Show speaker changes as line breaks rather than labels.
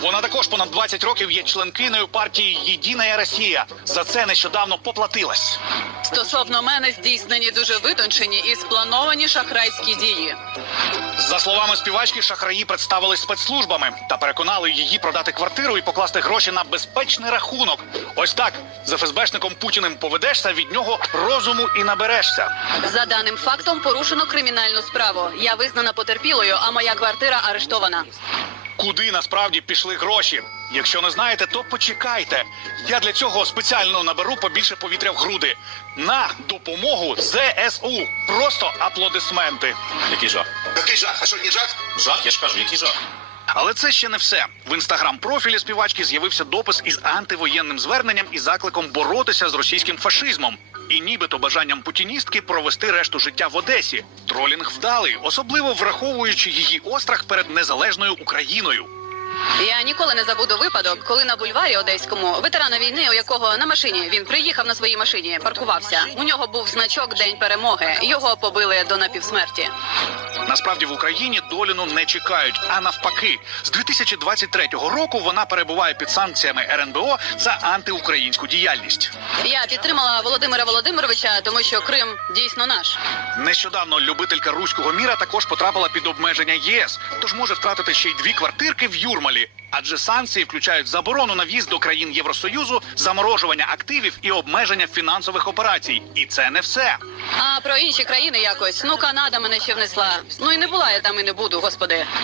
Вона також понад 20 років є членкиною партії «Єдина Росія». За це нещодавно поплатилась.
Стосовно мене здійснені дуже витончені і сплановані шахрайські дії.
За словами співачки, шахраї представили спецслужбами та переконали її продати квартиру і покласти гроші на безпечний рахунок. Ось так, з ФСБшником Путіним поведешся, від нього розуму і наберешся.
За даним фактом порушено кримінальну справу. Я визнана потерпілою, а моя квартира арештована.
Куди насправді пішли гроші? Якщо не знаєте, то почекайте. Я для цього спеціально наберу побільше повітря в груди. На допомогу ЗСУ. Просто аплодисменти.
Який жах?
Який жах? А що, не жах?
Жах, я ж кажу, який жах.
Але це ще не все. В інстаграм-профілі співачки з'явився допис із антивоєнним зверненням і закликом боротися з російським фашизмом. І нібито бажанням путіністки провести решту життя в Одесі. Тролінг вдалий, особливо враховуючи її острах перед незалежною Україною.
Я ніколи не забуду випадок, коли на бульварі Одеському ветерана війни, у якого на машині, він приїхав на своїй машині, паркувався. У нього був значок «День перемоги». Його побили до напівсмерті.
Насправді в Україні Доліну не чекають, а навпаки. З 2023 року вона перебуває під санкціями РНБО за антиукраїнську діяльність.
Я підтримала Володимира Володимировича, тому що Крим дійсно наш.
Нещодавно любителька руського міра також потрапила під обмеження ЄС, тож може втратити ще й 2 квартирки в Юрмалі. Адже санкції включають заборону на в'їзд до країн Євросоюзу, заморожування активів і обмеження фінансових операцій. І це не все.
А про інші країни якось, Канада мене ще внесла. І не була я там, і не буду, господи.